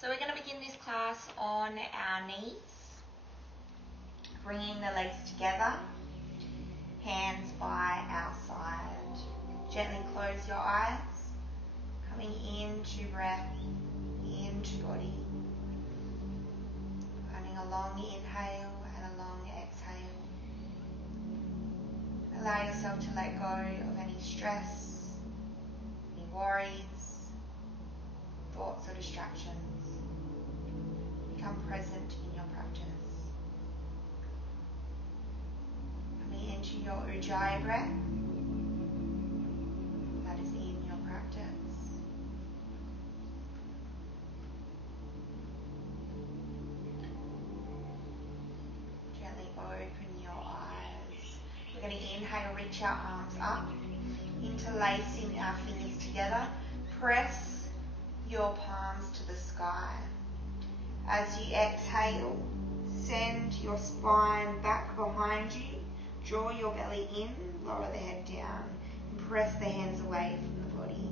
So we're going to begin this class on our knees, bringing the legs together, hands by our side. Gently close your eyes, coming into breath, into body. Finding a long inhale and a long exhale. Allow yourself to let go of any stress, any worries, thoughts or distractions. Become present in your practice. Coming into your ujjayi breath, that is in your practice. Gently open your eyes. We're going to inhale, reach our arms up, interlacing our fingers together. Press your palms to the sky. As you exhale, send your spine back behind you. Draw your belly in, lower the head down, and press the hands away from the body.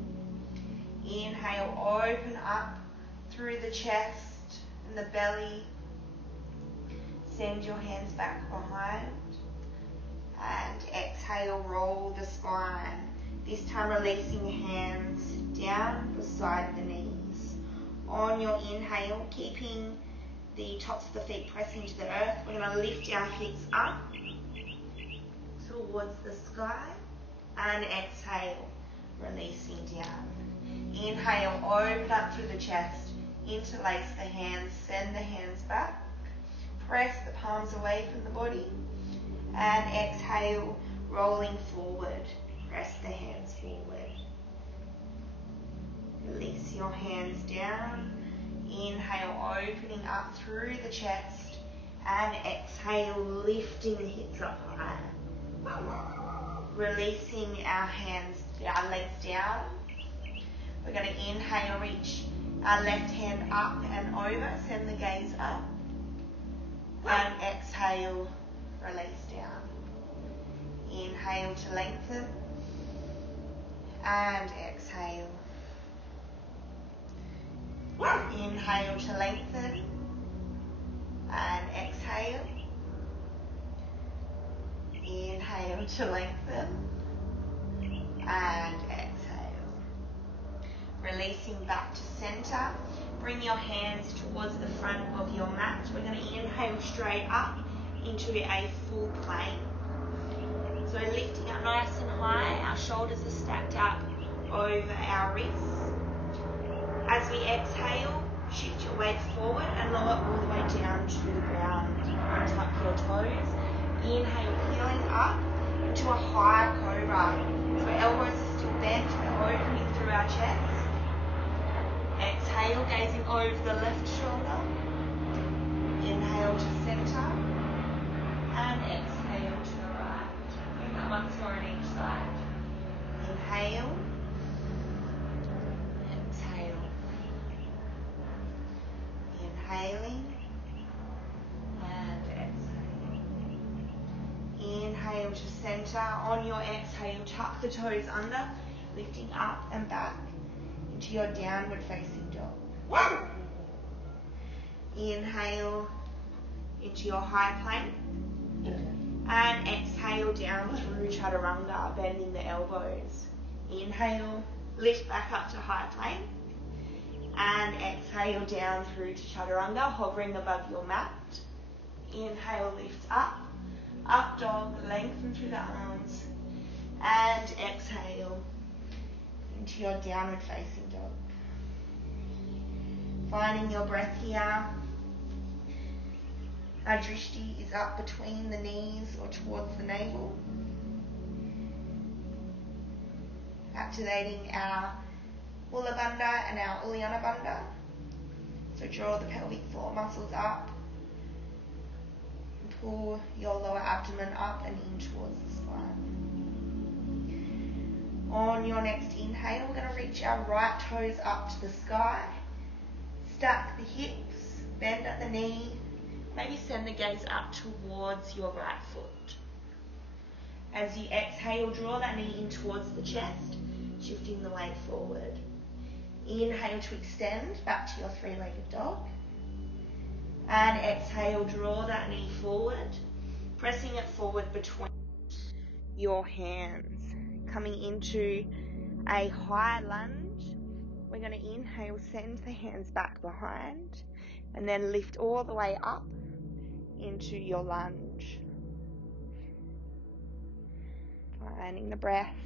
Inhale, open up through the chest and the belly. Send your hands back behind. And exhale, roll the spine. This time releasing the hands down beside the knees. On your inhale, keeping the tops of the feet pressing to the earth, we're going to lift our hips up towards the sky and exhale, releasing down. Inhale, open up through the chest, interlace the hands, send the hands back, press the palms away from the body, and exhale, rolling forward, press the hands forward. Release your hands down. Inhale, opening up through the chest. And exhale, lifting the hips up higher. Releasing our legs down. We're going to inhale, reach our left hand up and over. Send the gaze up. And exhale, release down. Inhale to lengthen. And exhale. Inhale to lengthen and exhale. Inhale to lengthen and exhale. Releasing back to center. Bring your hands towards the front of your mat. We're going to inhale straight up into a full plane. So lifting up nice and high, our shoulders are stacked up over our wrists. As we exhale, shift your weight forward and lower all the way down to the ground. Tuck your toes. Inhale, peeling up into a high cobra. So elbows are still bent, we're opening through our chest. Exhale, gazing over the left shoulder. Inhale to center. And exhale to the right. Doing that once more on each side. Inhale. Inhaling and exhaling. Inhale to center. On your exhale, tuck the toes under, lifting up and back into your downward facing dog. Inhale into your high plank. And exhale down through chaturanga, bending the elbows. Inhale, lift back up to high plank. And exhale down through to chaturanga, hovering above your mat. Inhale, lift up. Up dog, lengthen through the arms. And exhale into your downward facing dog. Finding your breath here. Our drishti is up between the knees or towards the navel. Activating our Mula Bandha and our Uddiyana Bandha. So draw the pelvic floor muscles up. And pull your lower abdomen up and in towards the spine. On your next inhale, we're going to reach our right toes up to the sky. Stack the hips, bend at the knee. Maybe send the gaze up towards your right foot. As you exhale, draw that knee in towards the chest, shifting the weight forward. Inhale to extend back to your three-legged dog. And exhale, draw that knee forward, pressing it forward between your hands. Coming into a high lunge. We're going to inhale, send the hands back behind, and then lift all the way up into your lunge. Finding the breath.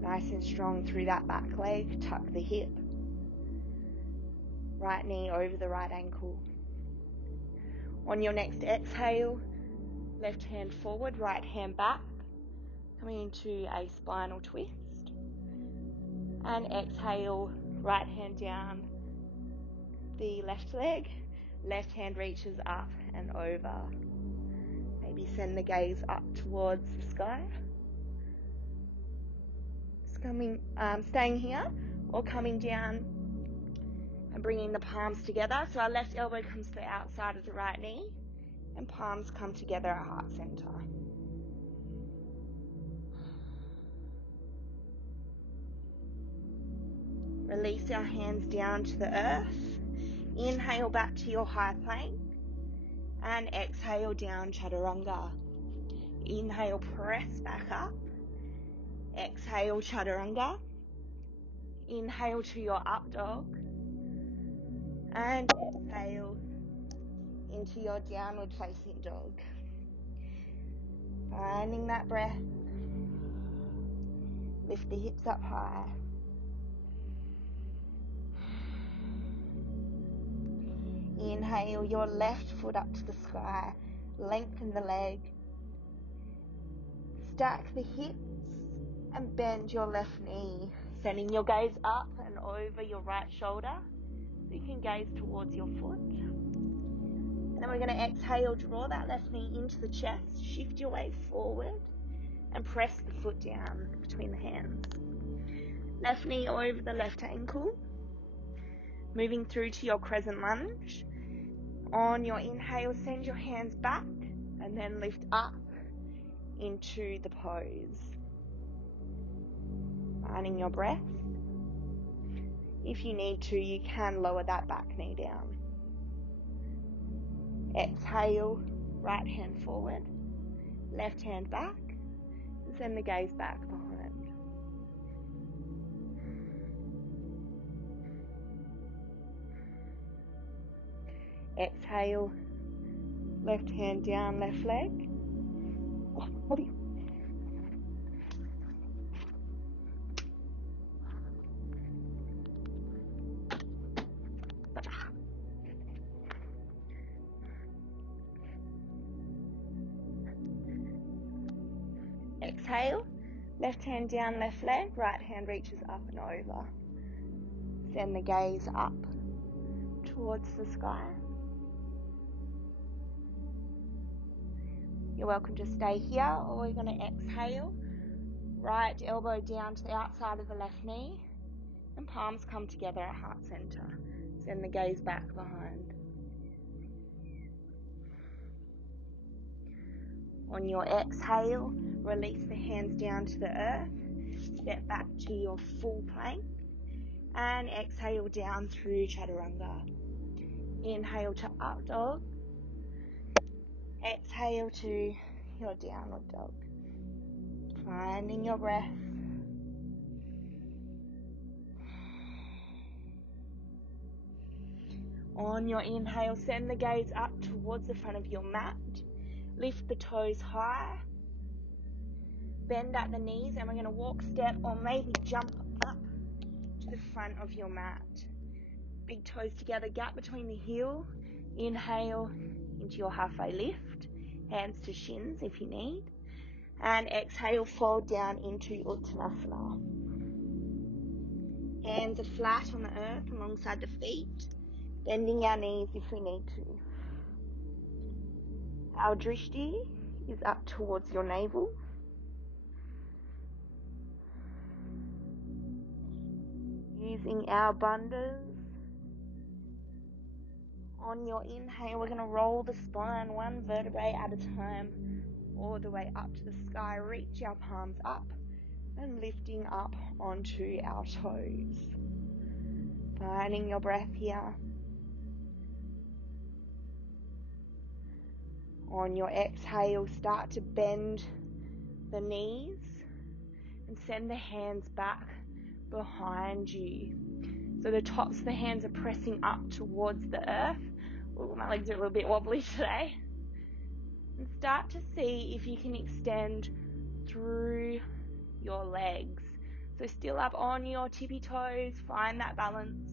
Nice and strong through that back leg. Tuck the hip. Right knee over the right ankle. On your next exhale, left hand forward, right hand back. Coming into a spinal twist. And exhale, right hand down the left leg. Left hand reaches up and over. Maybe send the gaze up towards the sky. Staying here or coming down and bringing the palms together. So our left elbow comes to the outside of the right knee and palms come together at heart center. Release our hands down to the earth. Inhale back to your high plank and exhale down chaturanga. Inhale, press back up. Exhale, chaturanga. Inhale to your up dog. And exhale into your downward facing dog. Finding that breath. Lift the hips up high. Inhale your left foot up to the sky. Lengthen the leg. Stack the hips and bend your left knee. Sending your gaze up and over your right shoulder. So you can gaze towards your foot. And then we're going to exhale, draw that left knee into the chest. Shift your weight forward and press the foot down between the hands. Left knee over the left ankle. Moving through to your crescent lunge. On your inhale, send your hands back and then lift up into the pose. Finding your breath. If you need to, you can lower that back knee down. Exhale, right hand forward, left hand back, and send the gaze back behind. Exhale, left hand down, left leg. Exhale, left hand down, left leg, right hand reaches up and over. Send the gaze up towards the sky. You're welcome to stay here, or we're going to exhale. Right elbow down to the outside of the left knee, and palms come together at heart center. Send the gaze back behind. On your exhale, release the hands down to the earth. Step back to your full plank, and exhale down through chaturanga. Inhale to up dog. Exhale to your downward dog. Finding your breath. On your inhale, send the gaze up towards the front of your mat. Lift the toes high. Bend at the knees, and we're going to walk, step, or maybe jump up to the front of your mat. Big toes together, gap between the heel. Inhale into your halfway lift. Hands to shins if you need. And exhale, fold down into Uttanasana. Hands are flat on the earth alongside the feet. Bending our knees if we need to. Our drishti is up towards your navel. Using our bandhas. On your inhale, we're going to roll the spine one vertebrae at a time, all the way up to the sky. Reach our palms up and lifting up onto our toes. Finding your breath here. On your exhale, start to bend the knees and send the hands back behind you. So the tops of the hands are pressing up towards the earth. Ooh, my legs are a little bit wobbly today. And start to see if you can extend through your legs. So still up on your tippy toes, find that balance.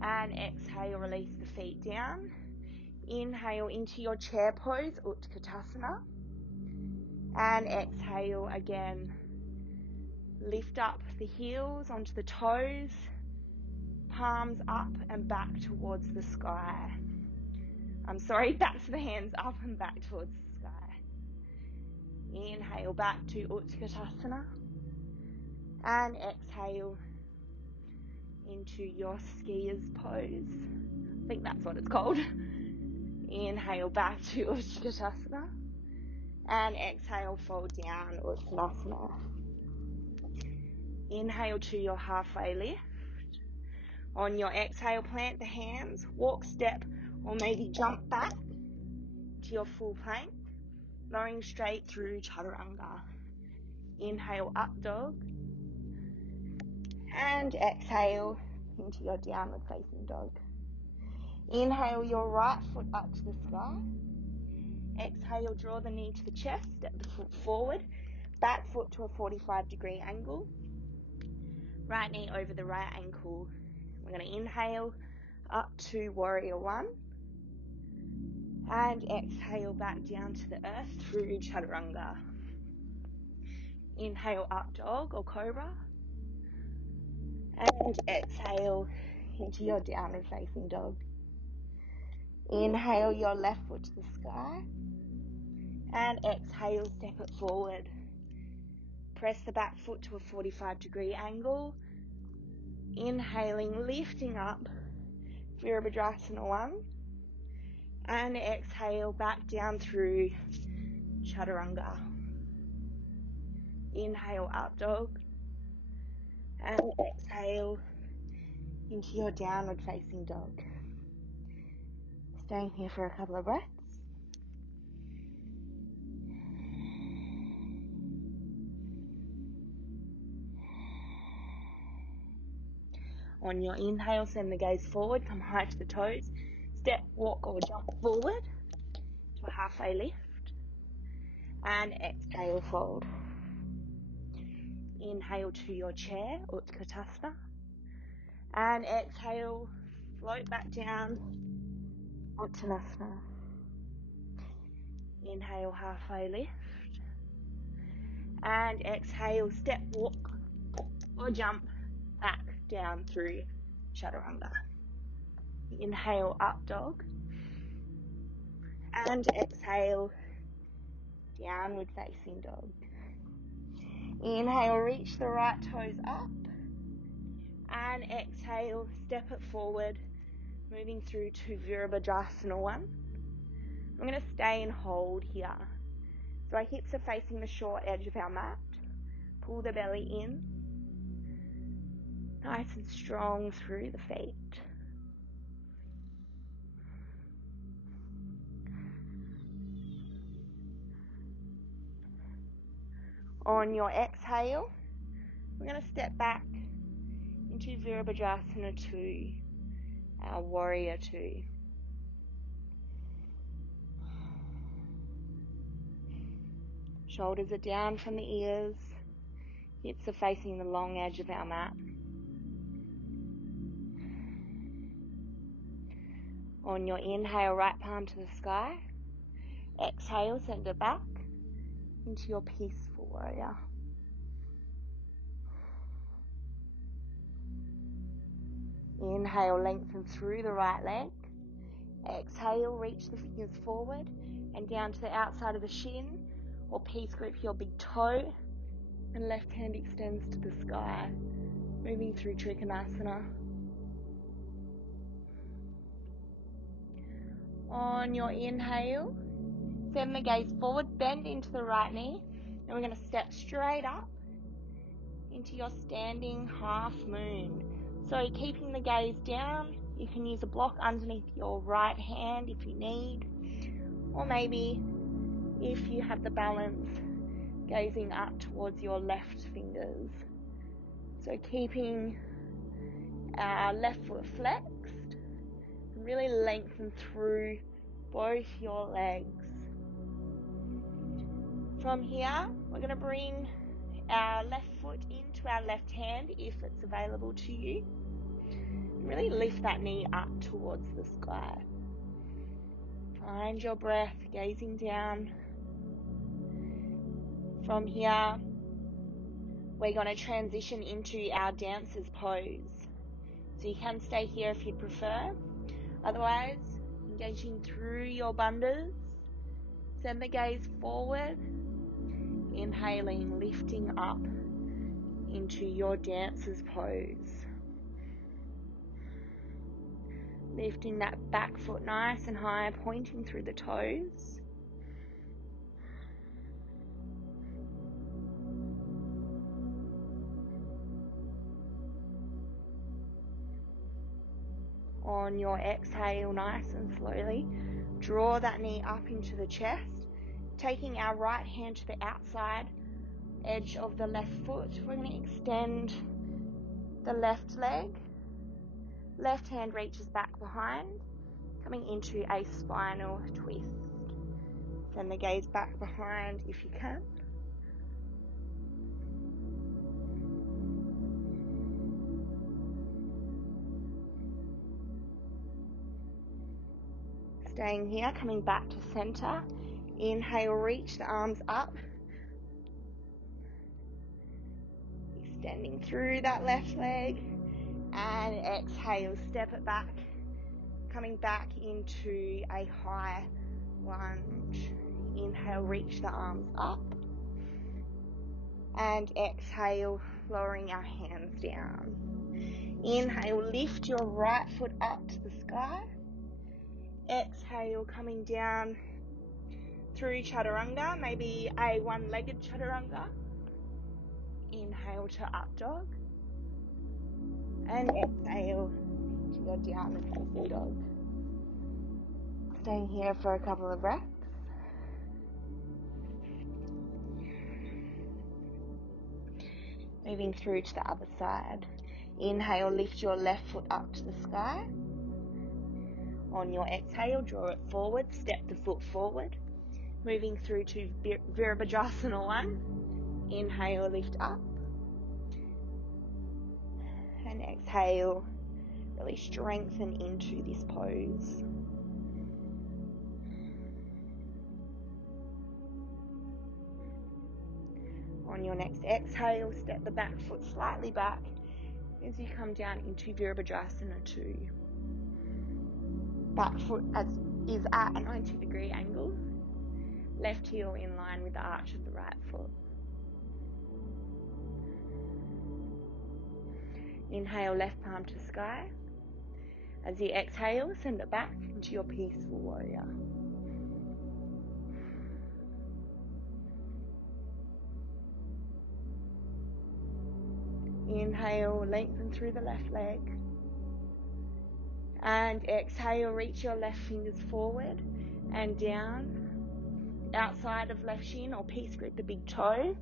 And exhale, release the feet down. Inhale into your chair pose, Utkatasana. And exhale again. Lift up the heels onto the toes, palms up and back towards the sky. Back to the hands, up and back towards the sky. Inhale back to Utkatasana. And exhale into your skier's pose. I think that's what it's called. Inhale back to Utkatasana. And exhale, fold down, Uttanasana. Inhale to your halfway lift. On your exhale, plant the hands, walk, step, or maybe jump back to your full plank, lowering straight through Chaturanga. Inhale, up dog. And exhale into your downward facing dog. Inhale your right foot up to the sky. Exhale, draw the knee to the chest, step the foot forward, back foot to a 45-degree angle. Right knee over the right ankle. We're going to inhale up to warrior one. And exhale back down to the earth through Chaturanga. Inhale up dog or cobra. And exhale into your downward facing dog. Inhale your left foot to the sky. And exhale, step it forward. Press the back foot to a 45-degree angle. Inhaling, lifting up, Virabhadrasana 1. And exhale back down through Chaturanga. Inhale, up dog. And exhale into your downward facing dog. Staying here for a couple of breaths. On your inhale, send the gaze forward, come high to the toes. Step, walk or jump forward to a halfway lift. And exhale, fold. Inhale to your chair, Utkatasana. And exhale, float back down, Uttanasana. Inhale, halfway lift. And exhale, step, walk or jump back down through Chaturanga. Inhale, up dog. And exhale, downward facing dog. Inhale, reach the right toes up. And exhale, step it forward, moving through to Virabhadrasana 1. I'm going to stay and hold here. So our hips are facing the short edge of our mat. Pull the belly in. Nice and strong through the feet. On your exhale, we're going to step back into Virabhadrasana 2, our warrior 2. Shoulders are down from the ears, hips are facing the long edge of our mat. On your inhale, right palm to the sky. Exhale, send it back into your peaceful warrior. Inhale, lengthen through the right leg. Exhale, reach the fingers forward and down to the outside of the shin, or peace grip your big toe, and left hand extends to the sky, moving through Trikonasana. On your inhale, send the gaze forward, bend into the right knee, and we're going to step straight up into your standing half moon. So keeping the gaze down, you can use a block underneath your right hand if you need, or maybe if you have the balance, gazing up towards your left fingers. So keeping our left foot flexed, really lengthen through both your legs. From here, we're going to bring our left foot into our left hand if it's available to you. Really lift that knee up towards the sky. Find your breath, gazing down. From here, we're going to transition into our dancer's pose. So you can stay here if you prefer. Otherwise, engaging through your bandhas. Send the gaze forward. Inhaling, lifting up into your dancer's pose. Lifting that back foot nice and high, pointing through the toes. On your exhale, nice and slowly, draw that knee up into the chest, taking our right hand to the outside edge of the left foot. We're going to extend the left leg. Left hand reaches back behind, coming into a spinal twist. Send the gaze back behind if you can. Staying here, coming back to center. Inhale, reach the arms up. Extending through that left leg. And exhale, step it back. Coming back into a high lunge. Inhale, reach the arms up. And exhale, lowering our hands down. Inhale, lift your right foot up to the sky. Exhale, coming down through chaturanga, maybe a one-legged chaturanga. Inhale to up dog. And exhale to go down and facing dog. Staying here for a couple of breaths. Moving through to the other side. Inhale, lift your left foot up to the sky. On your exhale, draw it forward, step the foot forward. Moving through to Virabhadrasana 1. Inhale, lift up. And exhale, really strengthen into this pose. On your next exhale, step the back foot slightly back as you come down into Virabhadrasana 2. Back foot is at a 90-degree angle. Left heel in line with the arch of the right foot. Inhale, left palm to sky. As you exhale, send it back into your peaceful warrior. Inhale, lengthen through the left leg. And exhale, reach your left fingers forward and down. Outside of left shin or peace grip the big toe.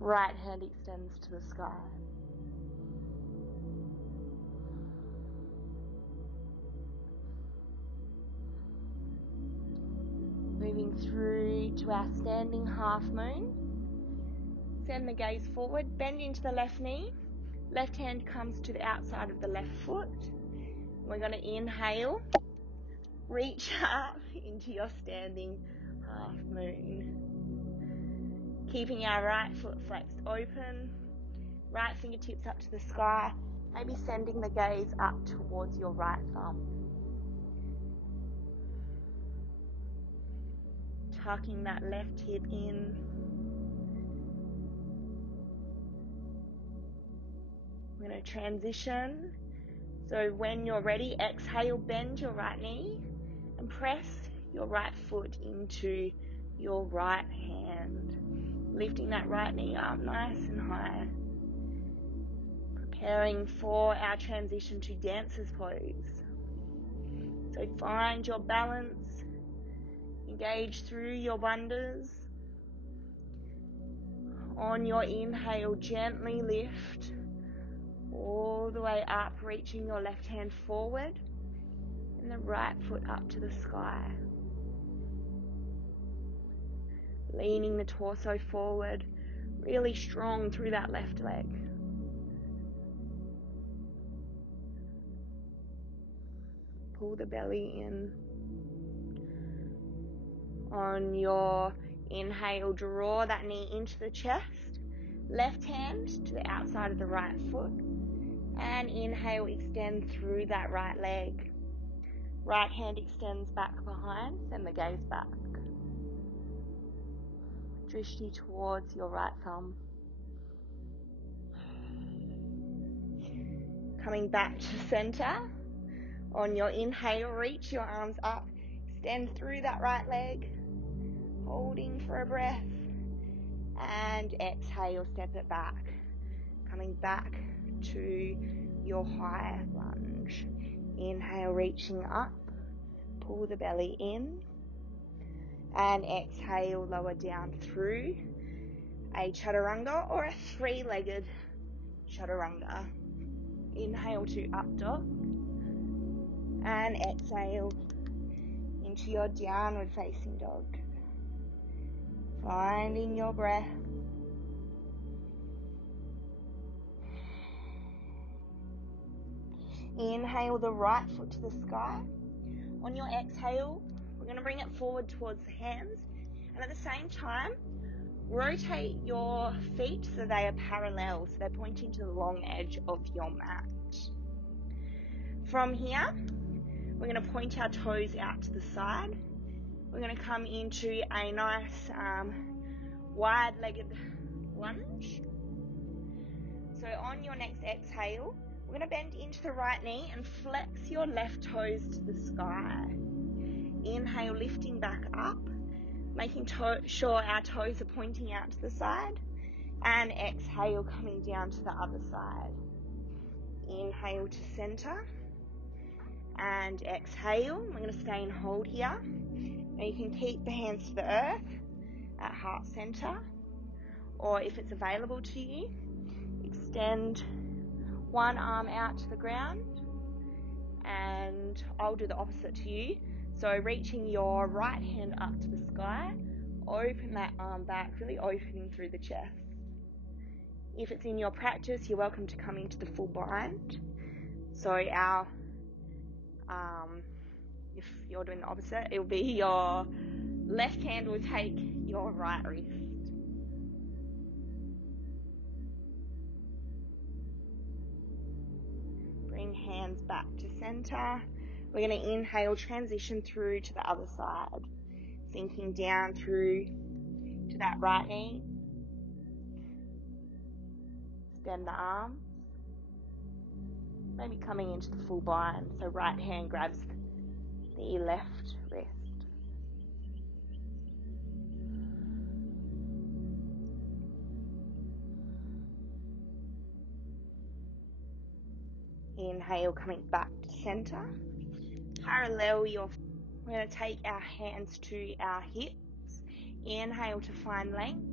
Right hand extends to the sky. Moving through to our standing half moon. Send the gaze forward, bend into the left knee. Left hand comes to the outside of the left foot. We're going to inhale, reach up into your standing half moon. Keeping our right foot flexed open, right fingertips up to the sky, maybe sending the gaze up towards your right thumb. Tucking that left hip in. We're going to transition. So when you're ready, exhale, bend your right knee and press your right foot into your right hand. Lifting that right knee up nice and high. Preparing for our transition to dancer's pose. So find your balance, engage through your bandhas. On your inhale, gently lift all the way up, reaching your left hand forward and the right foot up to the sky. Leaning the torso forward, really strong through that left leg. Pull the belly in. On your inhale, draw that knee into the chest. Left hand to the outside of the right foot. And inhale, extend through that right leg. Right hand extends back behind, send the gaze back. Drishti towards your right thumb. Coming back to center. On your inhale, reach your arms up, extend through that right leg, holding for a breath, and exhale, step it back. Coming back to your high lunge. Inhale, reaching up, pull the belly in, and exhale, lower down through a chaturanga or a three-legged chaturanga. Inhale to up dog, and exhale into your downward facing dog. Finding your breath. Inhale the right foot to the sky. On your exhale, we're going to bring it forward towards the hands, and at the same time rotate your feet so they are parallel, so they're pointing to the long edge of your mat. From here, we're going to point our toes out to the side. We're going to come into a nice wide-legged lunge. So on your next exhale, we're going to bend into the right knee and flex your left toes to the sky. Inhale, lifting back up, making sure our toes are pointing out to the side. And exhale, coming down to the other side. Inhale to center. And exhale. We're going to stay and hold here. Now you can keep the hands to the earth at heart center. Or if it's available to you, extend one arm out to the ground, and I'll do the opposite to you. So reaching your right hand up to the sky, open that arm back, really opening through the chest. If it's in your practice, you're welcome to come into the full bind. So if you're doing the opposite, it'll be your left hand will take your right wrist. Bring hands back to center. We're going to inhale, transition through to the other side. Sinking down through to that right knee. Extend the arms. Maybe coming into the full bind. So right hand grabs the left wrist. Inhale, coming back to center. Parallel your. We're going to take our hands to our hips. Inhale to find length.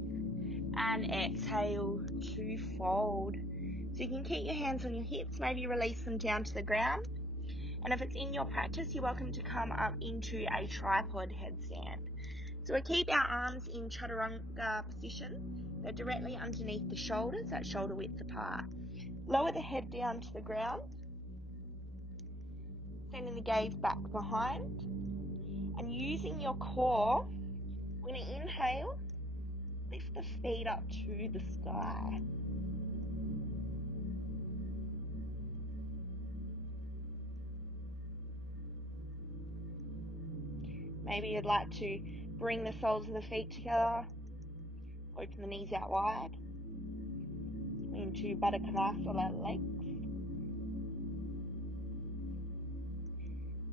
And exhale to fold. So you can keep your hands on your hips, maybe release them down to the ground. And if it's in your practice, you're welcome to come up into a tripod headstand. So we keep our arms in chaturanga position. They're directly underneath the shoulders, at shoulder width apart. Lower the head down to the ground. Sending the gaze back behind. And using your core, we're going to inhale, lift the feet up to the sky. Maybe you'd like to bring the soles of the feet together, open the knees out wide, into Baddha Konasana legs.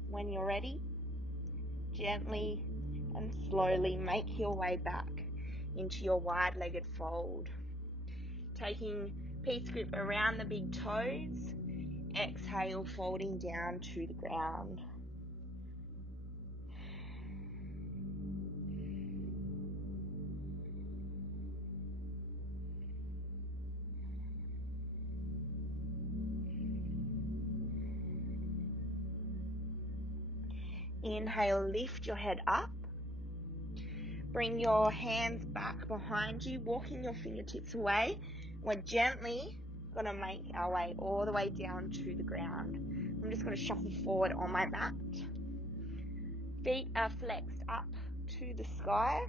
When you're ready, gently and slowly make your way back into your wide-legged fold. Taking Peace grip around the big toes. Exhale, folding down to the ground. Inhale, lift your head up. Bring your hands back behind you, walking your fingertips away. We're gently going to make our way all the way down to the ground. I'm just going to shuffle forward on my mat. Feet are flexed up to the sky.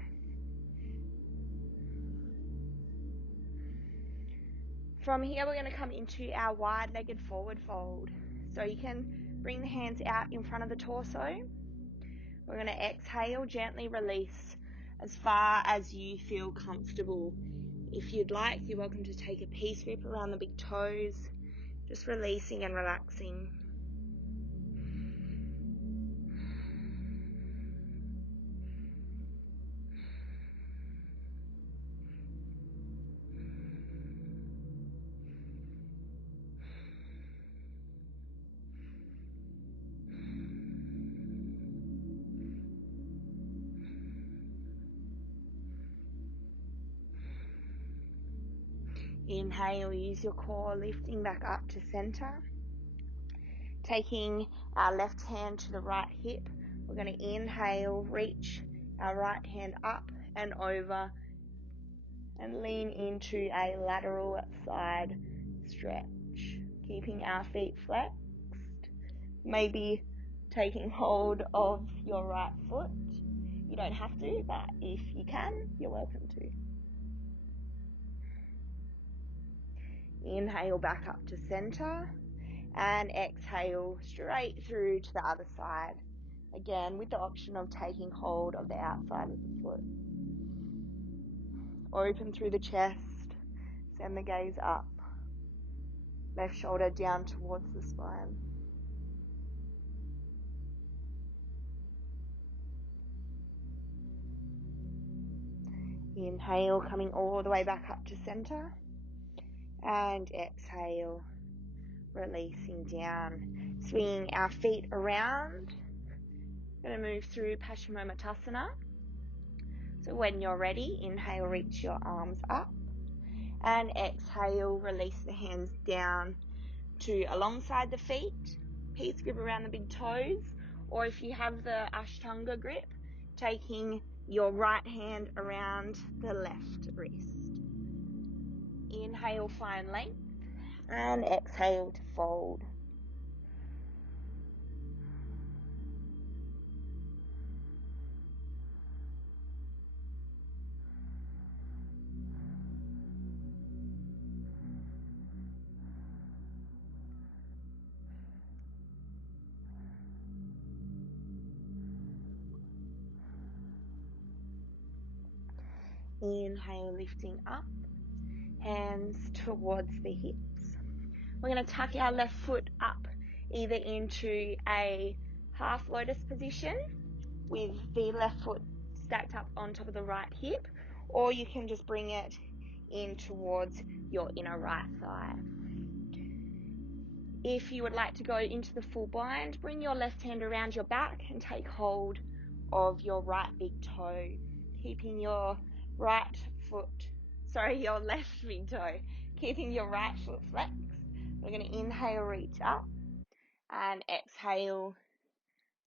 From here, we're going to come into our wide-legged forward fold. So you can bring the hands out in front of the torso. We're going to exhale, gently release as far as you feel comfortable. If you'd like, you're welcome to take a peace grip around the big toes, just releasing and relaxing. Inhale, use your core, lifting back up to center. Taking our left hand to the right hip, we're going to inhale, reach our right hand up and over and lean into a lateral side stretch. Keeping our feet flexed, maybe taking hold of your right foot. You don't have to, but if you can, you're welcome to. Inhale back up to center and exhale straight through to the other side. Again, with the option of taking hold of the outside of the foot. Open through the chest, send the gaze up. Left shoulder down towards the spine. Inhale, coming all the way back up to center. And exhale, releasing down. Swinging our feet around. Going to move through Paschimottanasana. So when you're ready, inhale, reach your arms up. And exhale, release the hands down to alongside the feet. Peace grip around the big toes. Or if you have the Ashtanga grip, taking your right hand around the left wrist. Inhale, find length. And exhale to fold. Inhale, lifting up, hands towards the hips. We're going to tuck our left foot up, either into a half lotus position with the left foot stacked up on top of the right hip, or you can just bring it in towards your inner right thigh. If you would like to go into the full bind, bring your left hand around your back and take hold of your right big toe, keeping your your left big toe, keeping your right foot flexed. We're going to inhale, reach up, and exhale,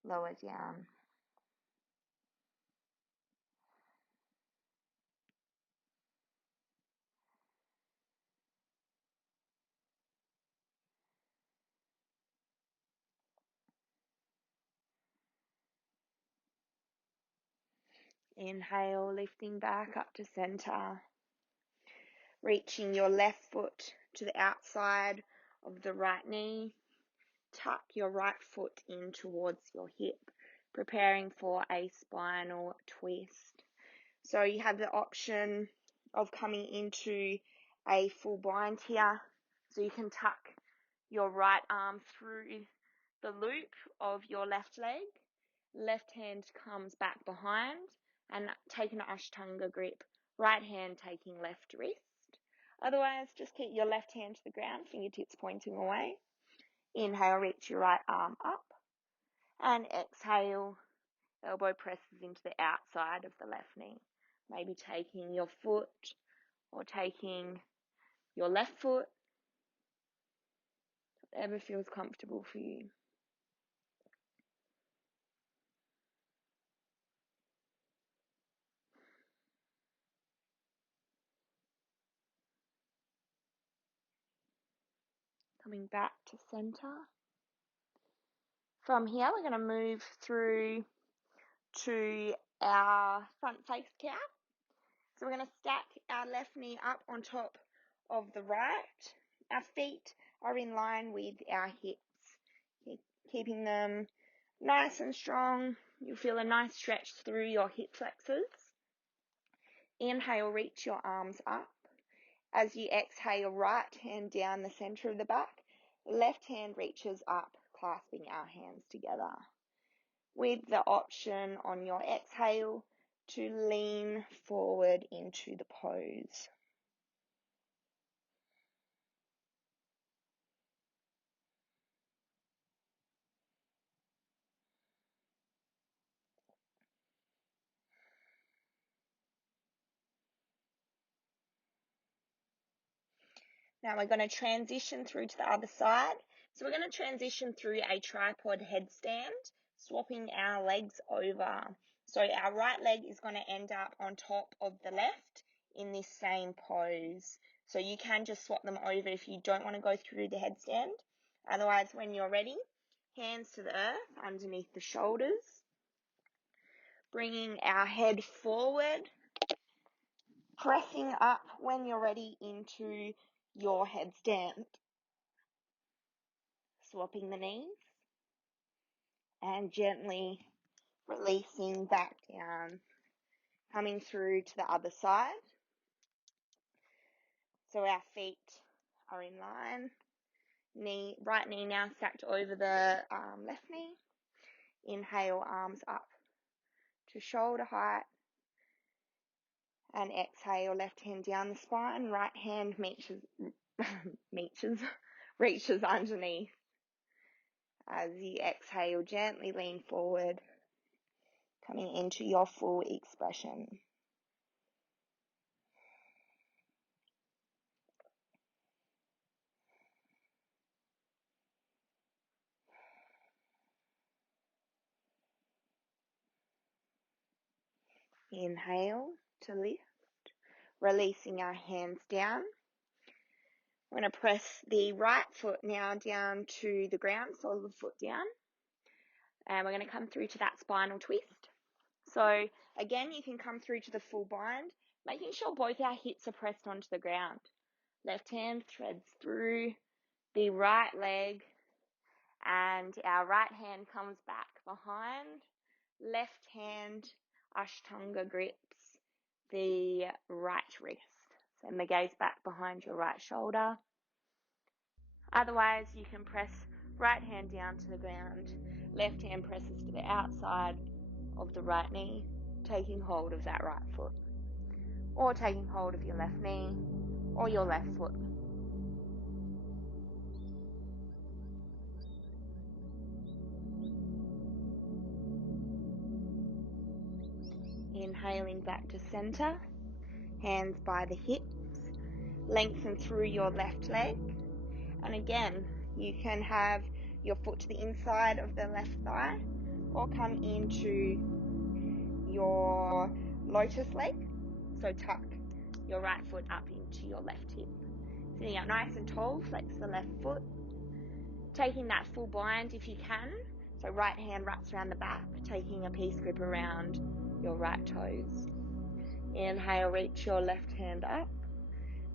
lower down. Inhale, lifting back up to center, reaching your left foot to the outside of the right knee. Tuck your right foot in towards your hip, preparing for a spinal twist. So you have the option of coming into a full bind here. So you can tuck your right arm through the loop of your left leg. Left hand comes back behind and take an Ashtanga grip. Right hand taking left wrist. Otherwise, just keep your left hand to the ground, fingertips pointing away. Inhale, reach your right arm up. And exhale, elbow presses into the outside of the left knee. Maybe taking your foot or taking your left foot, whatever feels comfortable for you. Coming back to center. From here, we're going to move through to our front face cow. So we're going to stack our left knee up on top of the right. Our feet are in line with our hips, keeping them nice and strong. You'll feel a nice stretch through your hip flexors. Inhale, reach your arms up. As you exhale, right hand down the center of the back, left hand reaches up, clasping our hands together. With the option on your exhale to lean forward into the pose. Now we're going to transition through to the other side. So we're going to transition through a tripod headstand, swapping our legs over. So our right leg is going to end up on top of the left in this same pose. So you can just swap them over if you don't want to go through the headstand. Otherwise, when you're ready, hands to the earth underneath the shoulders, bringing our head forward, pressing up when you're ready into your headstand. Swapping the knees and gently releasing back down, coming through to the other side. So our feet are in line, right knee now stacked over the left knee. Inhale, arms up to shoulder height, and exhale, left hand down the spine, right hand reaches underneath. As you exhale, gently lean forward, coming into your full expression. Inhale to lift, releasing our hands down. We're going to press the right foot now down to the ground, sole of the foot down. And we're going to come through to that spinal twist. So again, you can come through to the full bind, making sure both our hips are pressed onto the ground. Left hand threads through the right leg, and our right hand comes back behind. Left hand, Ashtanga grips the right wrist. Send the gaze back behind your right shoulder. Otherwise, you can press right hand down to the ground. Left hand presses to the outside of the right knee, taking hold of that right foot. Or taking hold of your left knee or your left foot. Inhaling back to center, hands by the hips, lengthen through your left leg, and again, you can have your foot to the inside of the left thigh or come into your lotus leg, so tuck your right foot up into your left hip. Sitting up nice and tall, flex the left foot, taking that full bind if you can, so right hand wraps around the back, taking a peace grip around your right toes. Inhale, reach your left hand up,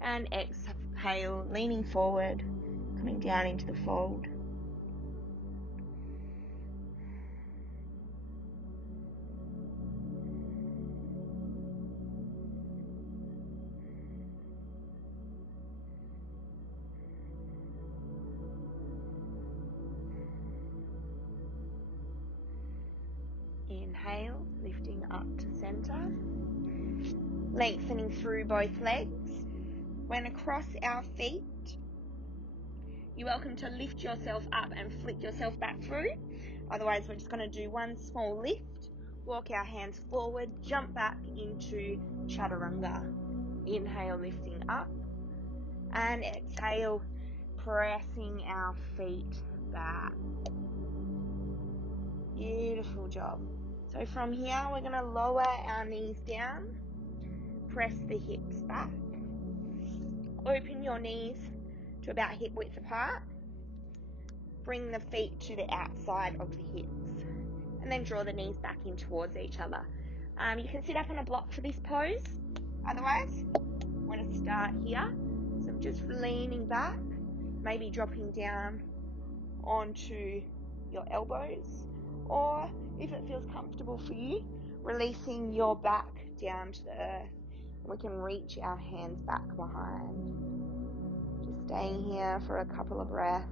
and exhale, leaning forward, coming down into the fold. Inhale, lifting up to center, lengthening through both legs, We're going to cross our feet. You're welcome to lift yourself up and flick yourself back through. Otherwise, we're just going to do one small lift, walk our hands forward, jump back into chaturanga. Inhale, lifting up, and exhale, pressing our feet back. Beautiful job. So from here, we're going to lower our knees down, press the hips back, open your knees to about hip width apart, bring the feet to the outside of the hips, and then draw the knees back in towards each other. You can sit up on a block for this pose. Otherwise, we're going to start here. So I'm just leaning back, maybe dropping down onto your elbows, or if it feels comfortable for you, releasing your back down to the earth. We can reach our hands back behind. Just staying here for a couple of breaths.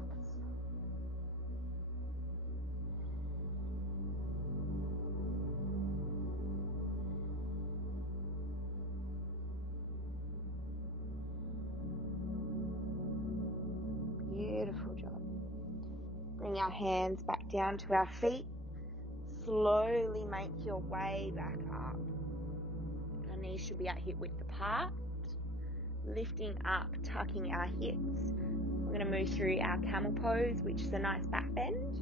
Beautiful job. Bring our hands back down to our feet. Slowly make your way back up. Our knees should be at hip width apart. Lifting up, tucking our hips. We're going to move through our camel pose, which is a nice back bend.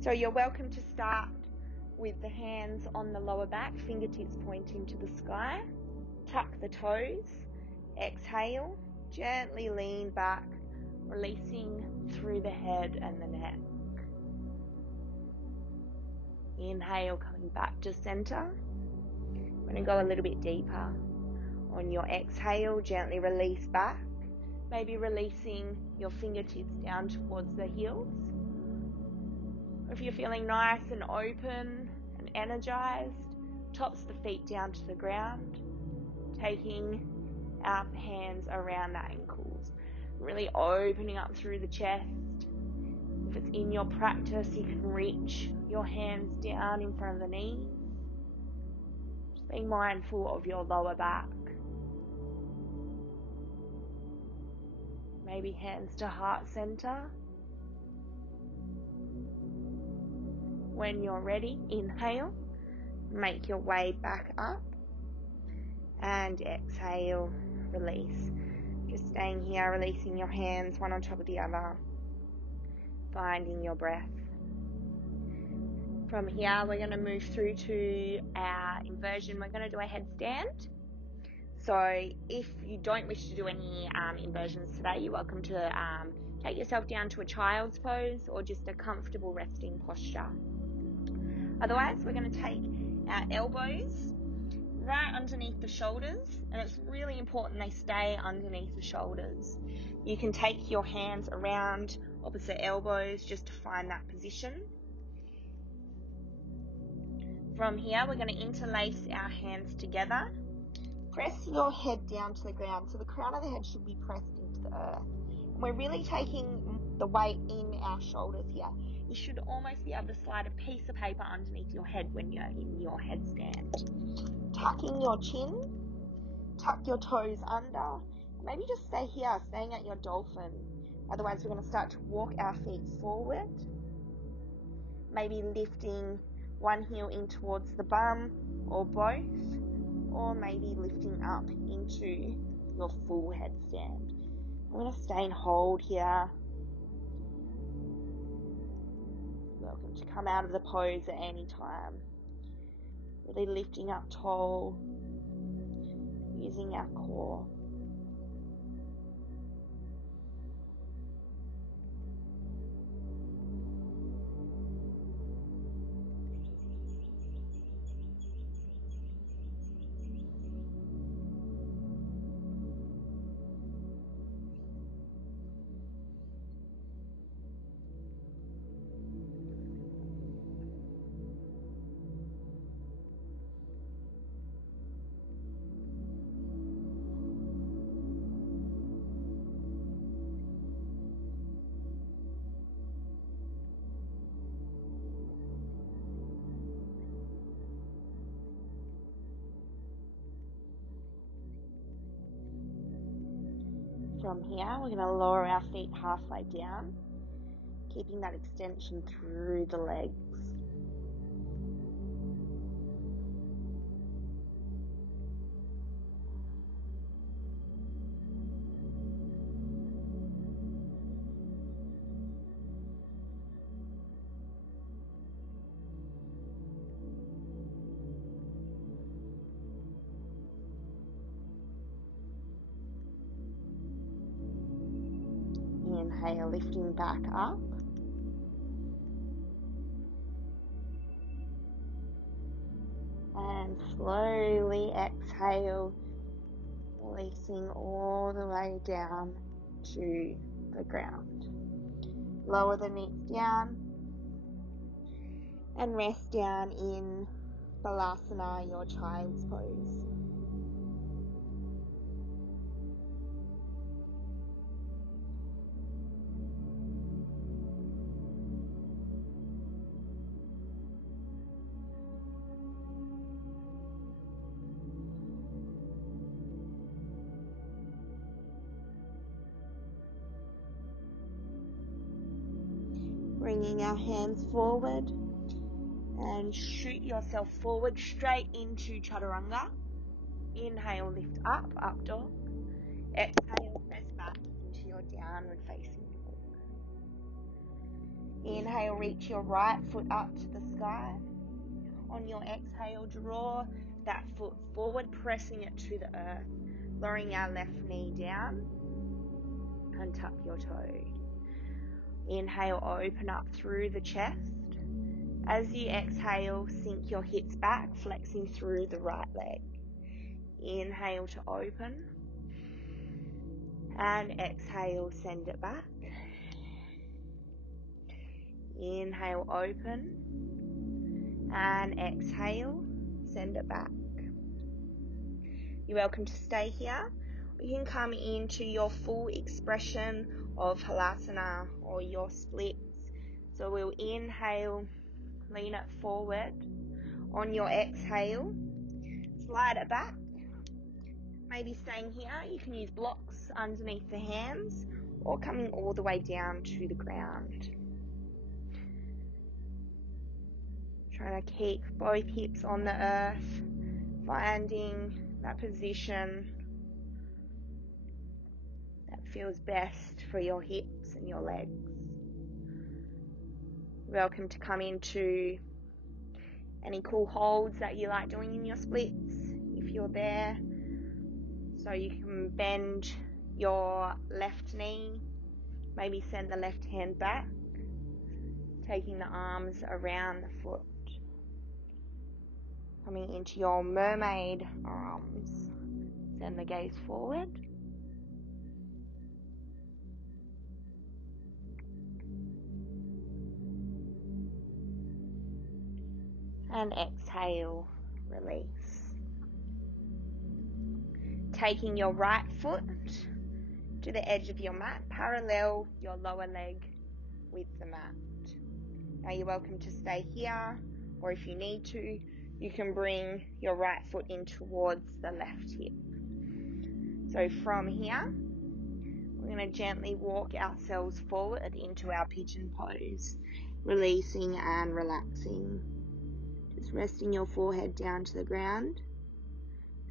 So you're welcome to start with the hands on the lower back, fingertips pointing to the sky. Tuck the toes. Exhale. Gently lean back, releasing through the head and the neck. Inhale, coming back to center. We're going to go a little bit deeper. On your exhale, gently release back. Maybe releasing your fingertips down towards the heels. If you're feeling nice and open and energized, tops the feet down to the ground. Taking our hands around the ankles. Really opening up through the chest. If it's in your practice, you can reach your hands down in front of the knees. Just being mindful of your lower back. Maybe hands to heart center. When you're ready, inhale. Make your way back up. And exhale, release. Just staying here, releasing your hands one on top of the other. Finding your breath. From here, we're going to move through to our inversion. We're going to do a headstand. So if you don't wish to do any inversions today, you're welcome to take yourself down to a child's pose or just a comfortable resting posture. Otherwise, we're going to take our elbows right underneath the shoulders, and it's really important they stay underneath the shoulders. You can take your hands around opposite elbows just to find that position. From here, we're going to interlace our hands together. Press your head down to the ground, so the crown of the head should be pressed into the earth. And we're really taking the weight in our shoulders here. You should almost be able to slide a piece of paper underneath your head when you're in your headstand. Tucking your chin, tuck your toes under. Maybe just stay here, staying at your dolphin. Otherwise, we're going to start to walk our feet forward. Maybe lifting one heel in towards the bum or both. Or maybe lifting up into your full headstand. I'm going to stay and hold here. Welcome to come out of the pose at any time. Really lifting up tall, using our core. From here, we're going to lower our feet halfway down, keeping that extension through the legs. Inhale, lifting back up. And slowly exhale, releasing all the way down to the ground. Lower the knees down and rest down in balasana, your child's pose. Bringing our hands forward and shoot yourself forward straight into chaturanga. Inhale, lift up, up dog. Exhale, press back into your downward facing dog. Inhale, reach your right foot up to the sky. On your exhale, draw that foot forward, pressing it to the earth. Lowering our left knee down and tuck your toe. Inhale, open up through the chest. As you exhale, sink your hips back, flexing through the right leg. Inhale to open. And exhale, send it back. Inhale, open. And exhale, send it back. You're welcome to stay here. You can come into your full expression of halasana or your splits. So we'll inhale, lean it forward. On your exhale, slide it back. Maybe staying here, you can use blocks underneath the hands or coming all the way down to the ground. Trying to keep both hips on the earth, finding that position that feels best for your hips and your legs. Welcome to come into any cool holds that you like doing in your splits if you're there. So you can bend your left knee, maybe send the left hand back, taking the arms around the foot. Coming into your mermaid arms, send the gaze forward. And exhale, release. Taking your right foot to the edge of your mat, parallel your lower leg with the mat. Now you're welcome to stay here, or if you need to, you can bring your right foot in towards the left hip. So from here, we're going to gently walk ourselves forward into our pigeon pose, releasing and relaxing. Just resting your forehead down to the ground.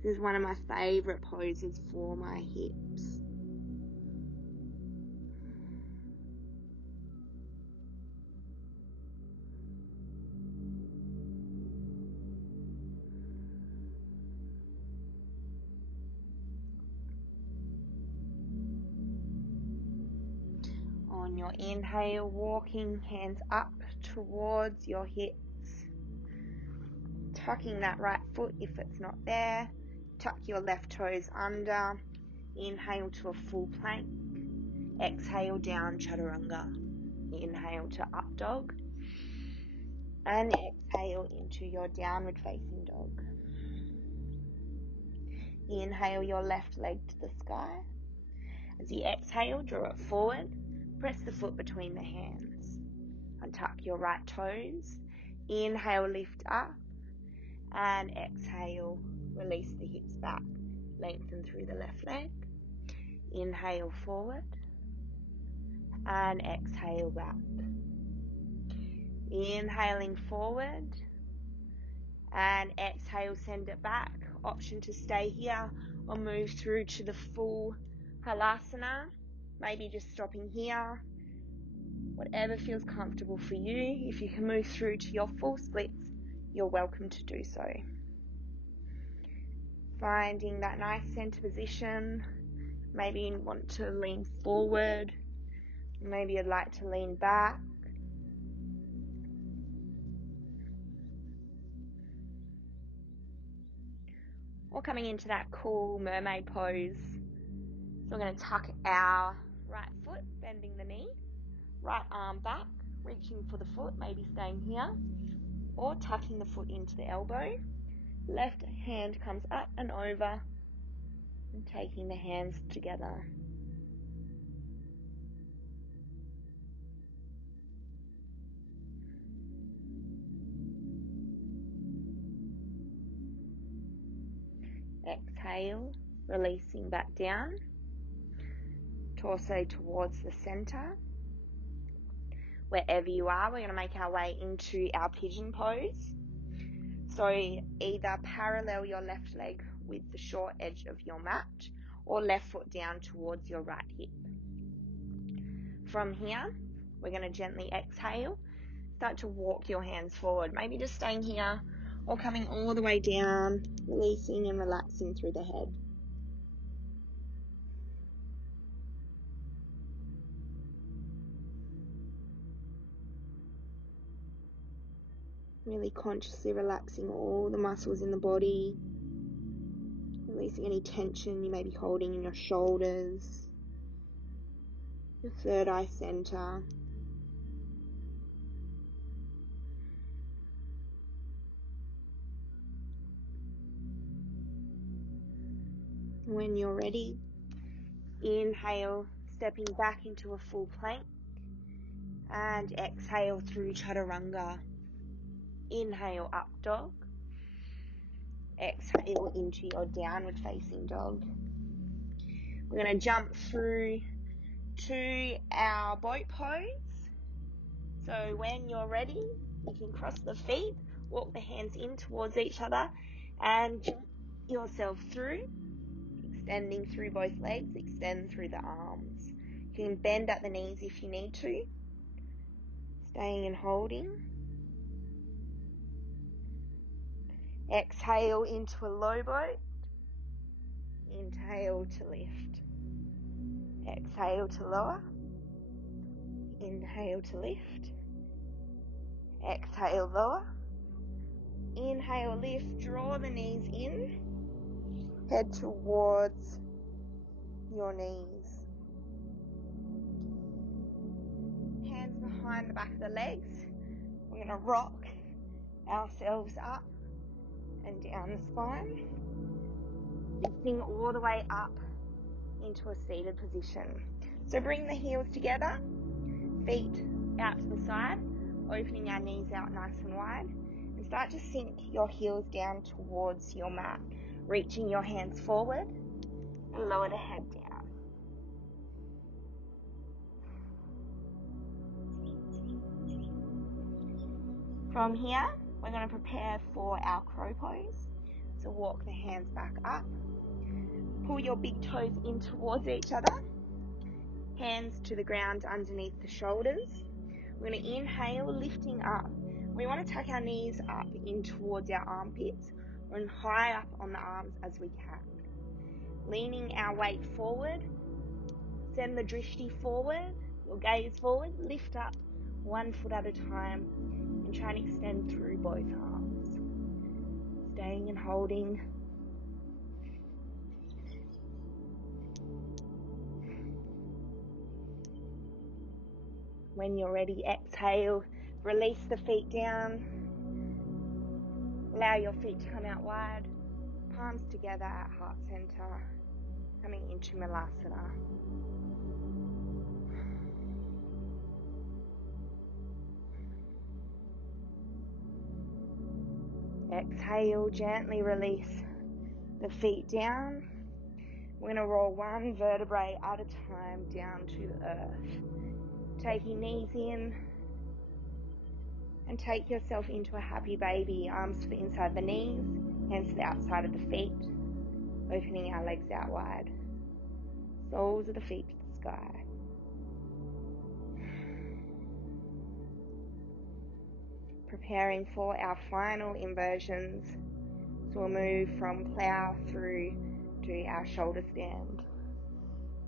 This is one of my favorite poses for my hips. On your inhale, walking hands up towards your hips. Tucking that right foot if it's not there. Tuck your left toes under. Inhale to a full plank. Exhale down chaturanga. Inhale to up dog. And exhale into your downward facing dog. Inhale your left leg to the sky. As you exhale, draw it forward. Press the foot between the hands. Untuck your right toes. Inhale, lift up. And exhale, release the hips back. Lengthen through the left leg. Inhale forward and exhale back. Inhaling forward and exhale, send it back. Option to stay here or move through to the full halasana. Maybe just stopping here. Whatever feels comfortable for you. If you can move through to your full splits, you're welcome to do so. Finding that nice center position. Maybe you want to lean forward. Maybe you'd like to lean back. Or coming into that cool mermaid pose. So we're going to tuck our right foot, bending the knee. Right arm back, reaching for the foot, maybe staying here. Or tucking the foot into the elbow. Left hand comes up and over. And taking the hands together. Exhale, releasing back down. Torso towards the center. Wherever you are, we're going to make our way into our pigeon pose. So either parallel your left leg with the short edge of your mat or left foot down towards your right hip. From here, we're going to gently exhale. Start to walk your hands forward. Maybe just staying here or coming all the way down, releasing and relaxing through the head. Really consciously relaxing all the muscles in the body. Releasing any tension you may be holding in your shoulders, your third eye center. When you're ready, inhale, stepping back into a full plank, and exhale through chaturanga. Inhale, up dog. Exhale into your downward facing dog. We're going to jump through to our boat pose. So when you're ready, you can cross the feet, walk the hands in towards each other, and jump yourself through. Extending through both legs, extend through the arms. You can bend at the knees if you need to. Staying and holding. Exhale into a low boat. Inhale to lift. Exhale to lower. Inhale to lift. Exhale, lower. Inhale, lift. Draw the knees in. Head towards your knees. Hands behind the back of the legs. We're going to rock ourselves up and down the spine. Lifting all the way up into a seated position. So bring the heels together. Feet out to the side. Opening our knees out nice and wide. And start to sink your heels down towards your mat. Reaching your hands forward. And lower the head down. From here, we're going to prepare for our crow pose. So walk the hands back up. Pull your big toes in towards each other. Hands to the ground underneath the shoulders. We're going to inhale, lifting up. We want to tuck our knees up in towards our armpits and high up on the arms as we can. Leaning our weight forward. Send the drishti forward, your gaze forward, lift up 1 foot at a time and try and extend through both arms. Staying and holding. When you're ready, exhale, release the feet down. Allow your feet to come out wide, palms together at heart center, coming into Malasana. Exhale, gently release the feet down. We're going to roll one vertebrae at a time down to the earth. Taking knees in, and take yourself into a happy baby. Arms to the inside of the knees, hands to the outside of the feet, opening our legs out wide. Soles of the feet to the sky. Preparing for our final inversions. So we'll move from plow through to our shoulder stand.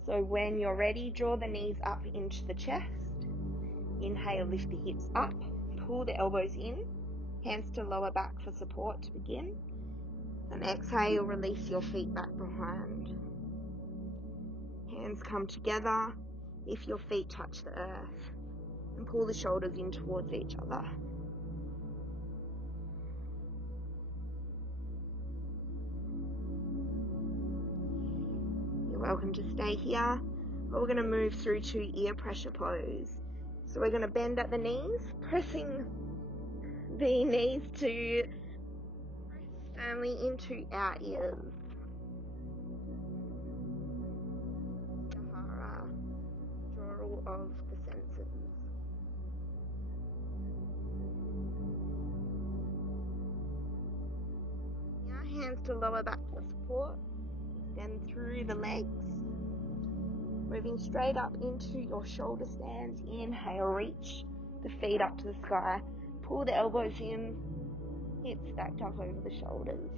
So when you're ready, draw the knees up into the chest. Inhale, lift the hips up. Pull the elbows in. Hands to lower back for support to begin. And exhale, release your feet back behind. Hands come together if your feet touch the earth. And pull the shoulders in towards each other. You're welcome to stay here. But we're going to move through to ear pressure pose. So we're going to bend at the knees, pressing the knees to press firmly into our ears. Sahara, draw of the senses. Now hands to lower back for support. Extend through the legs. Moving straight up into your shoulder stand. Inhale, reach the feet up to the sky. Pull the elbows in. Hips stacked up over the shoulders.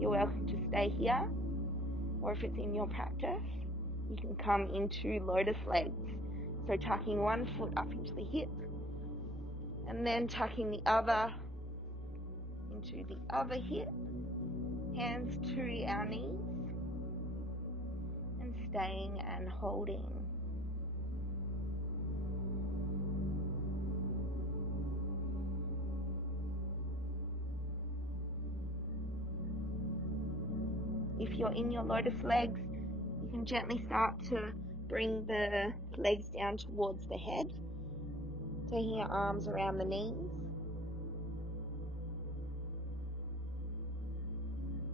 You're welcome to stay here, or if it's in your practice, you can come into lotus legs. So tucking one foot up into the hip, and then tucking the other into the other hip, hands to our knees, and staying and holding. If you're in your lotus legs, you can gently start to bring the legs down towards the head, taking your arms around the knees.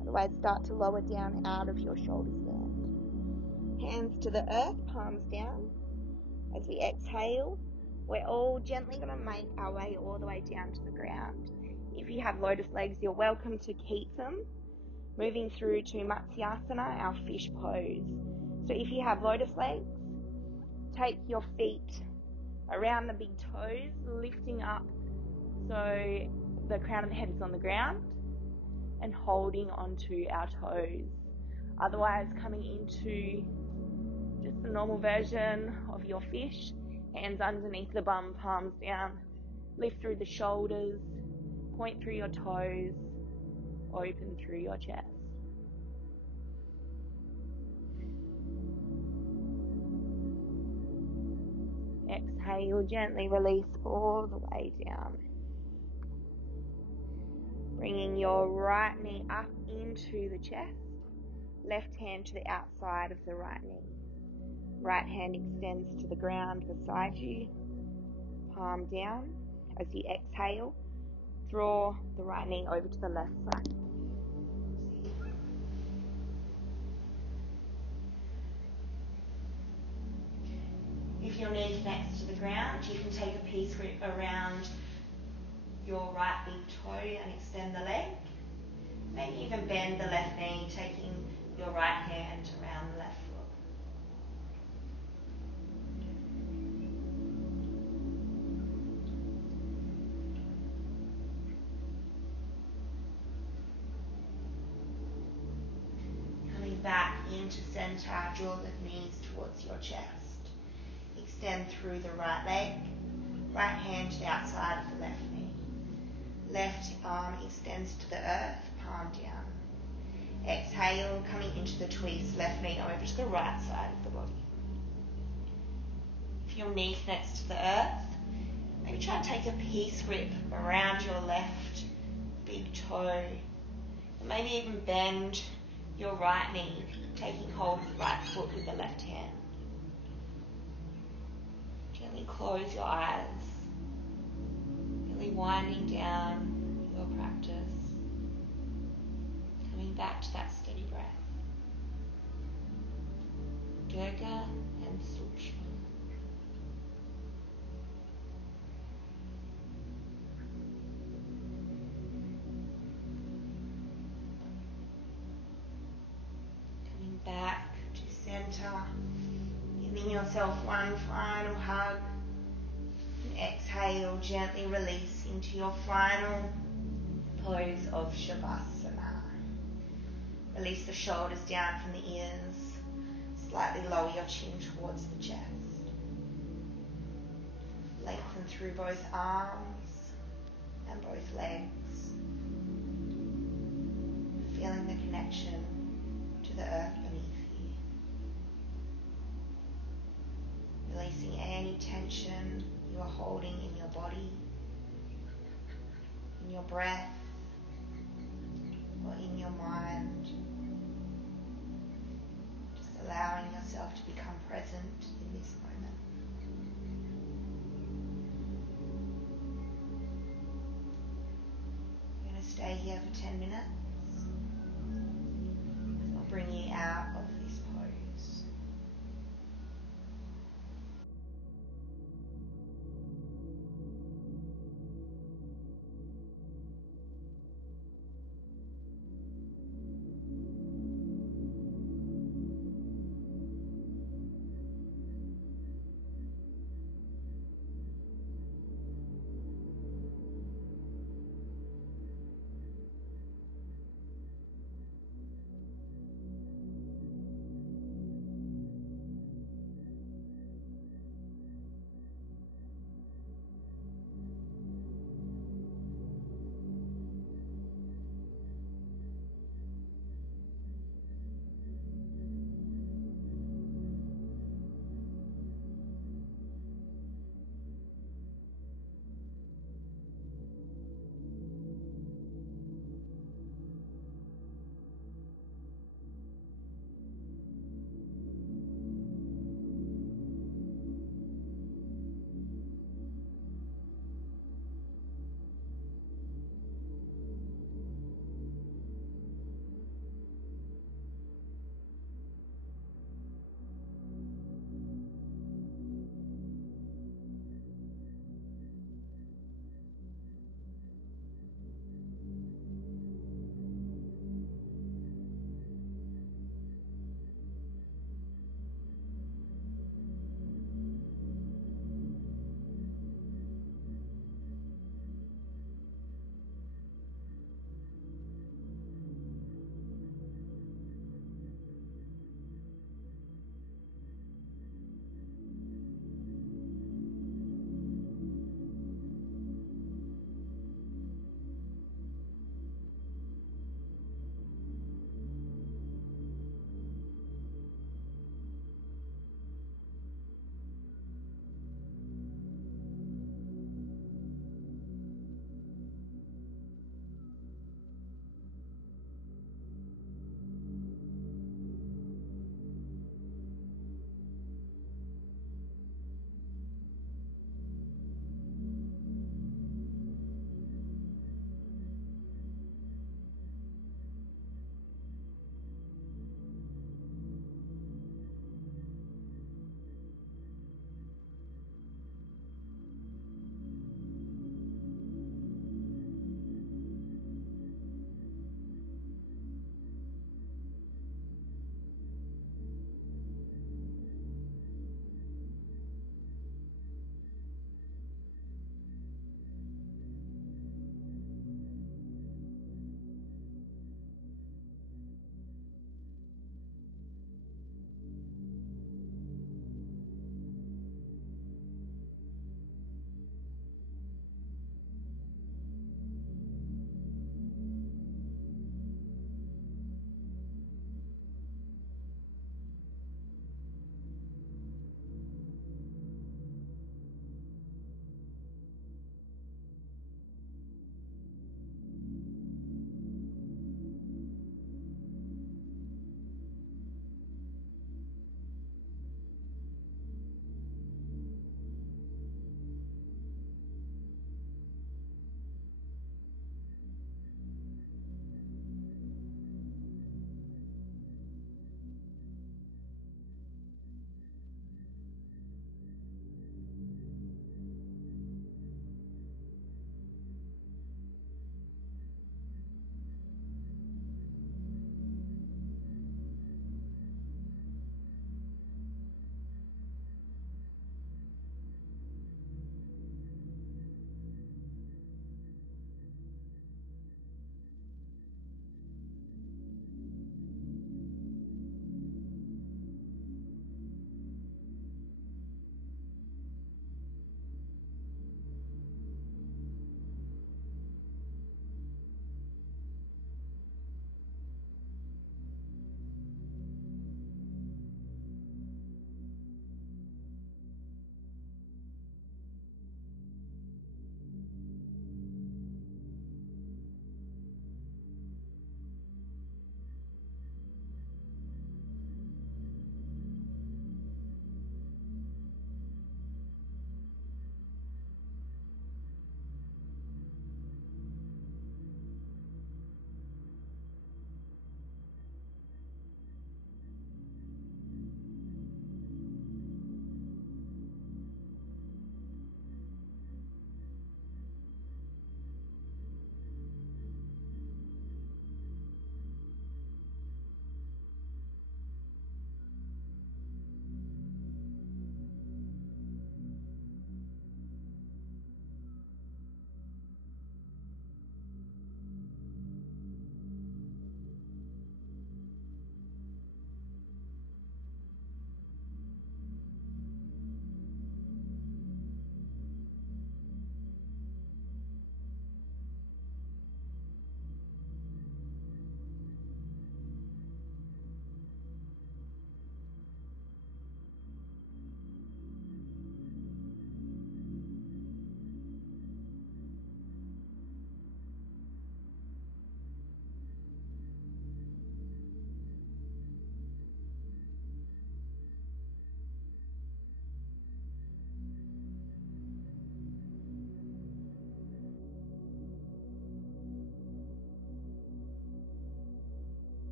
Otherwise, start to lower down out of your shoulder stand. Hands to the earth, palms down. As we exhale, we're all gently going to make our way all the way down to the ground. If you have lotus legs, you're welcome to keep them. Moving through to Matsyasana, our fish pose. So if you have lotus legs, take your feet around the big toes, lifting up so the crown of the head is on the ground, and holding onto our toes. Otherwise, coming into just the normal version of your fish, hands underneath the bum, palms down, lift through the shoulders, point through your toes, open through your chest. Exhale, gently release all the way down. Bringing your right knee up into the chest, left hand to the outside of the right knee. Right hand extends to the ground beside you, palm down. As you exhale, draw the right knee over to the left side. If your knee connects to the ground, you can take a piece grip around your right big toe and extend the leg. Maybe even bend the left knee, taking your right hand around the left foot. Coming back into center, draw the knees towards your chest. Extend through the right leg, right hand to the outside of the left knee. Left arm extends to the earth, palm down. Exhale, coming into the twist, left knee over to the right side of the body. If your knee connects to the earth, maybe try to take a peace grip around your left big toe. And maybe even bend your right knee, taking hold of the right foot with the left hand. Gently close your eyes, really winding down your practice. Coming back to that steady breath. Dirga and Sukshma. Coming back to center. Giving yourself one final hug. And exhale, gently release into your final pose of Shavasana. Release the shoulders down from the ears. Slightly lower your chin towards the chest. Lengthen through both arms and both legs. Feeling the connection to the earth beneath you. Releasing any tension you are holding in your body, in your breath, or in your mind. Just allowing yourself to become present in this moment. We're going to stay here for 10 minutes. I'll bring you out of this pose.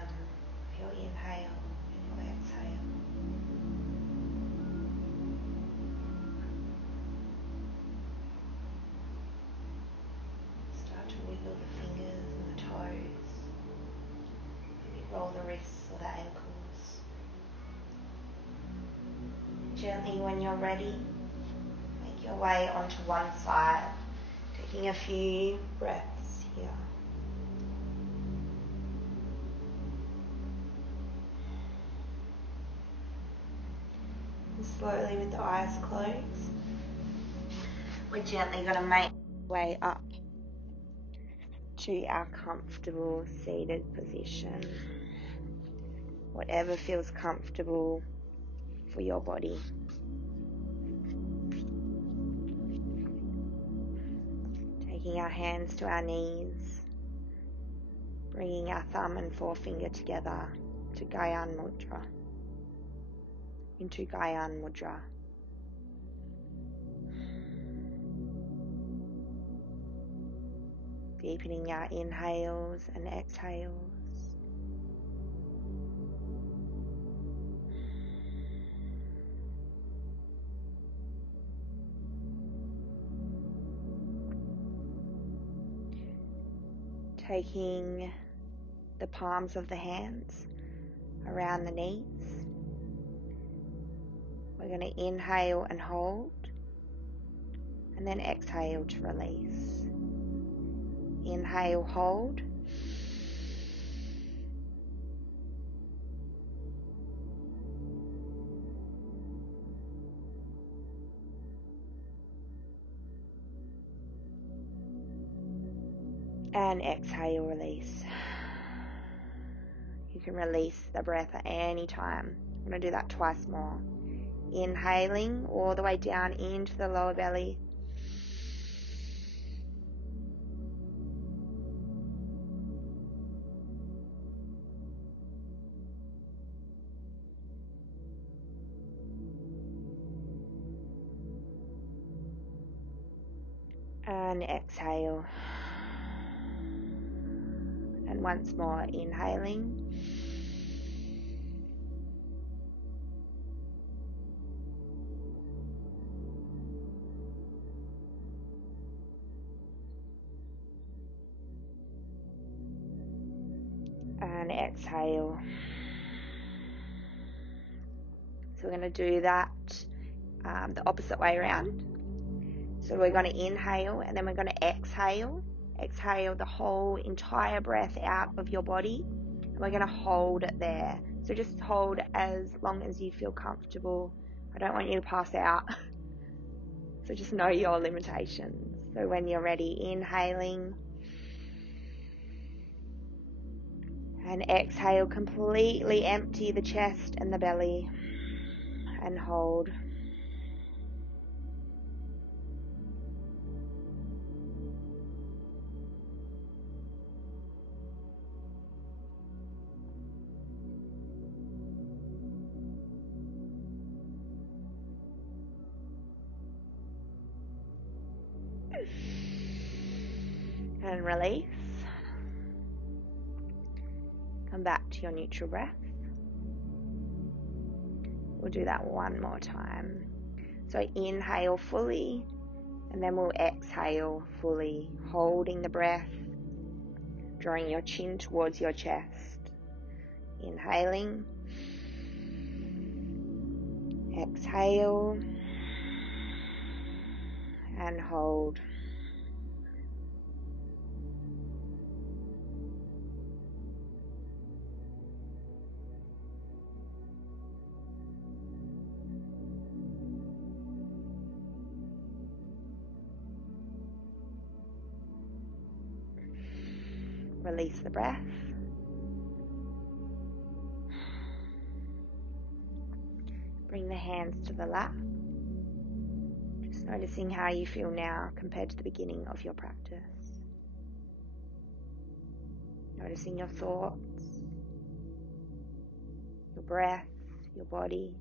rhythm of your inhale and your exhale. Start to wiggle the fingers and the toes. Maybe roll the wrists or the ankles. Gently, when you're ready, make your way onto one side, taking a few breaths here. And slowly, with the eyes closed, we're gently going to make our way up to our comfortable seated position. Whatever feels comfortable for your body. Taking our hands to our knees, bringing our thumb and forefinger together to Gyan Mudra, into Gyan Mudra. Deepening our inhales and exhales. Taking the palms of the hands around the knees. We're going to inhale and hold, and then exhale to release. Inhale, hold. And exhale, release. You can release the breath at any time. I'm going to do that twice more. Inhaling all the way down into the lower belly. And exhale. And once more, inhaling. And exhale. So we're going to do that the opposite way around. So we're going to inhale and then we're going to exhale. Exhale the whole entire breath out of your body. And we're going to hold it there. So just hold as long as you feel comfortable. I don't want you to pass out. So just know your limitations. So when you're ready, inhaling. And exhale, completely empty the chest and the belly. And hold. And release. Come back to your neutral breath. We'll do that one more time. So inhale fully, and then we'll exhale fully, holding the breath, drawing your chin towards your chest. Inhaling. Exhale. And hold. Release the breath. Bring the hands to the lap. Just noticing how you feel now compared to the beginning of your practice. Noticing your thoughts, your breath, your body.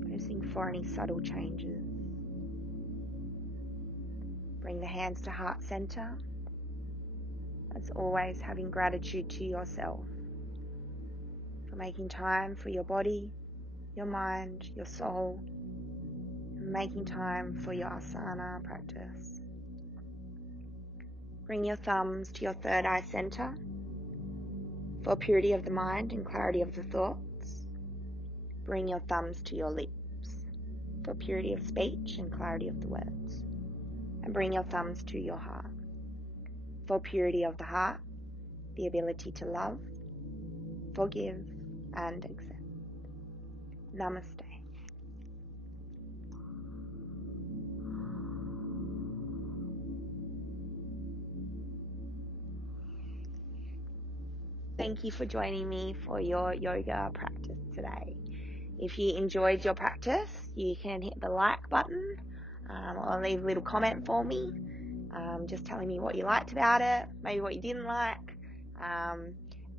Noticing for any subtle changes. Bring the hands to heart center. As always, having gratitude to yourself for making time for your body, your mind, your soul, and making time for your asana practice. Bring your thumbs to your third eye center for purity of the mind and clarity of the thoughts. Bring your thumbs to your lips for purity of speech and clarity of the words. And bring your thumbs to your heart for purity of the heart, the ability to love, forgive, and accept. Namaste. Thank you for joining me for your yoga practice today. If you enjoyed your practice, you can hit the like button or leave a little comment for me, just telling me what you liked about it, maybe what you didn't like.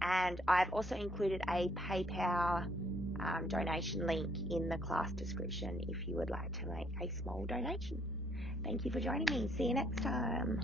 And I've also included a PayPal donation link in the class description if you would like to make a small donation. Thank you for joining me. See you next time.